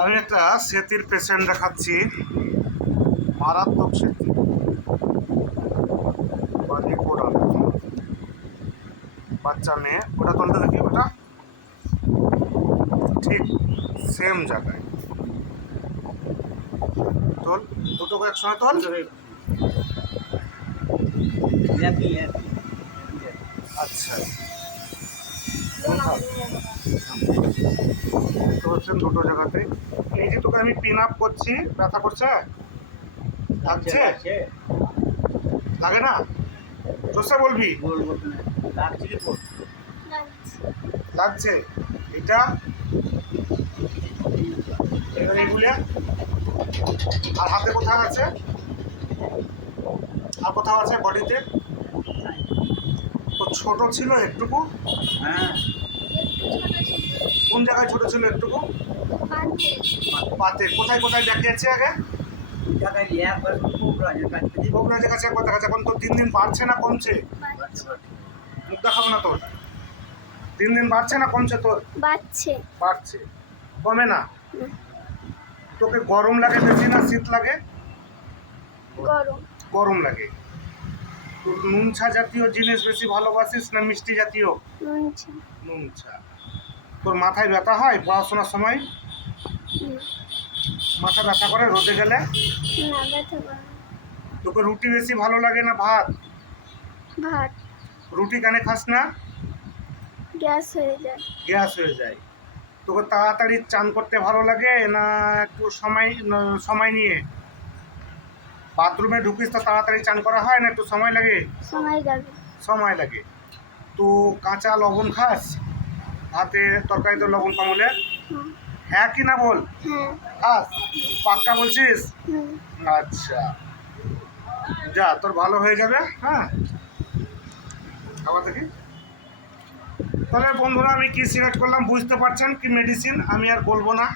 আমি একটা সেতির পেশেন্ট দেখাচ্ছি, মারাত্মক সেতি, বাড়ি কোড়া, বাচ্চা মেয়ে। ওটা তুলতে দেখি, ওটা ঠিক সেম জায়গায় তোল, দুটোকে একসঙ্গে তোল। আচ্ছা, দেখতে পাচ্ছেন দুটো জায়গাতে। এই যে তোকে আমি পিন আপ করছি, ব্যথা করছে? লাগছে? লাগে না? জোসে বলবি। লাগছে? এটা এগুলো আর হাতে কোথাও আছে? আর কোথাও আছে বডিতে? তো ছোট ছিল একটুকু? কোন জায়গায় ছোট ছিল একটুকু? পাতে। কোথায় কোথায় দেখিয়েছে আগে? কোবরা কাছে একবার দেখাচ্ছে। এখন তো দিন দিন বাড়ছে না কমছে? মুখ দেখাবো না তোর। দিন দিন বাড়ছে না কমছে তোর? বাড়ছে। কমে না? তোকে গরম লাগে বেশি না শীত লাগে? গরম লাগে। তোর নুন চা জাতীয় জিনিস বেশি ভালোবাসিস না মিষ্টি জাতীয়? নুন চা। তোর মাথায় ব্যথা হয় পড়াশোনার সময়? মাথা ব্যথা করে রোদে গেলে? তোকে রুটি বেশি ভালো লাগে না ভাত? রুটি কেন খাস না? গ্যাস হয়ে যায়। তোকে তাড়াতাড়ি চান করতে ভালো লাগে না একটু সময় নিয়ে? বাথরুমে ঢুকিস তো তাড়াতাড়ি চান করা হয় না একটু সময় লাগে? সময় লাগে। তো কাঁচা লবণ খাস ভাতে তরকারিতে লবণ কমলে? হ্যাঁ কি না বল? খাস? পাক্কা বলছিস? আচ্ছা, যা তোর ভালো হয়ে যাবে। হ্যাঁ, আবার দেখি। তাহলে বন্ধুরা আমি কি সিলেক্ট করলাম বুঝতে পারছেন কি মেডিসিন, আমি আর বলবো না।